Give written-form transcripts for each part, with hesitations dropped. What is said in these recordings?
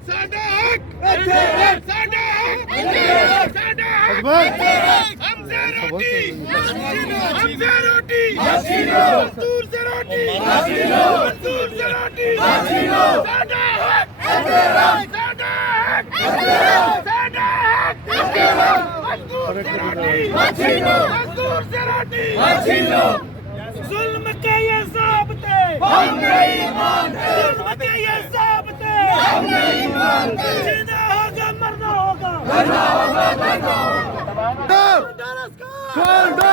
साडा हक साडा हक साडा हक हमसे रोटी मजदूर से रोटी मजदूर से रोटी साडा हक साडा हक साडा हक मजदूर से रोटी जुल्म के ये ज़ाब्ते हम नहीं मानते जुल्म के ये ज़ाब्ते हम नहीं मानते जीना होगा मरना होगा खोल दो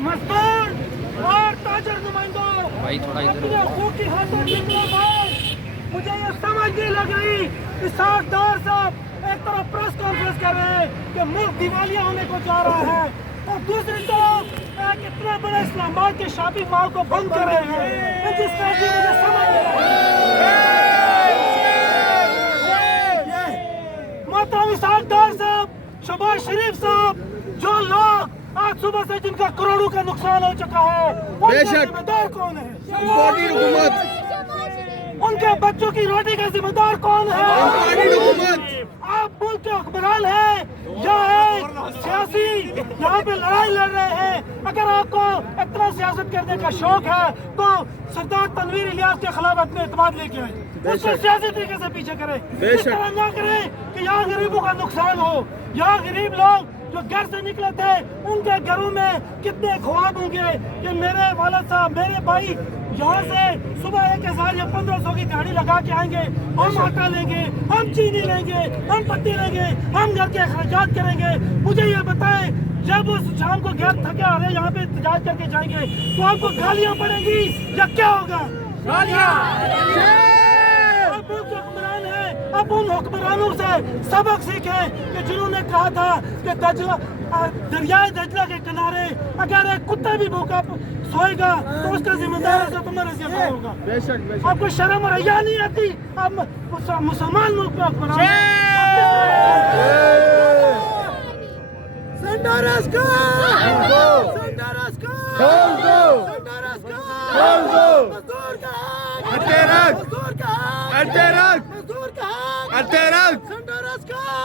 मजदूर और ताजर नुमाइंदों भाई थोड़ा इधर अपने हकूक़ की खातिर जिंदाबाद। मुझे ये समझ नहीं लग रही कि साखदार साहब एक तरफ प्रेस कॉन्फ्रेंस कर रहे हैं कि मुल्क दिवालिया होने को जा रहा है और दूसरी तरफ एक इतने बड़े इस्लामाबाद के शॉपिंग मॉल को बंद कर रहे हैं। इनकी स्ट्रेटजी मुझे समझ नहीं आ रही। मोहतरम साखदार साहब, शहबाज शरीफ साहब, जो लोग आज सुबह से जिनका करोड़ों का नुकसान हो चुका है, उनके जिम्मेदार कौन है? उनके बच्चों की रोटी का जिम्मेदार कौन है? आप मुल्क के हुक्मरान हैं या सियासी यहाँ पे लड़ाई लड़ रहे हैं। अगर आपको इतना सियासत करने का शौक है तो सरदार तनवीर इलियास के खिलाफ अपने एतमाद लेके आए, उसको सियासी तरीके से पीछे करें। इस तरह ना करें कि यहाँ गरीबों का नुकसान हो। यहाँ गरीब लोग जो घर से निकले थे उनके घरों में कितने ख्वाब होंगे कि मेरे वालिद साहब, मेरे भाई यहाँ से सुबह 1000 या 1500 की गाड़ी लगा के आएंगे, हम आटा लेंगे, हम चीनी लेंगे, हम पत्ती लेंगे, हम घर के अखराजात करेंगे। मुझे ये बताएं, जब उस शाम को घर थके आ रहे यहाँ पे इhtजाज करके जाएंगे तो आपको गालियाँ पड़ेंगी या क्या होगा? अब उन हुक्मरानों से सबक सीखें कि जिन्होंने कहा था कि दरियाए दजला के किनारे अगर एक कुत्ता भी भूखा सोएगा तो उसका जिम्मेदार तुम्हारे से होगा। आपको शर्म और हया नहीं आती? आप मुसलमान मुल्क में हुक्मरान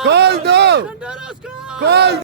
खोल दो।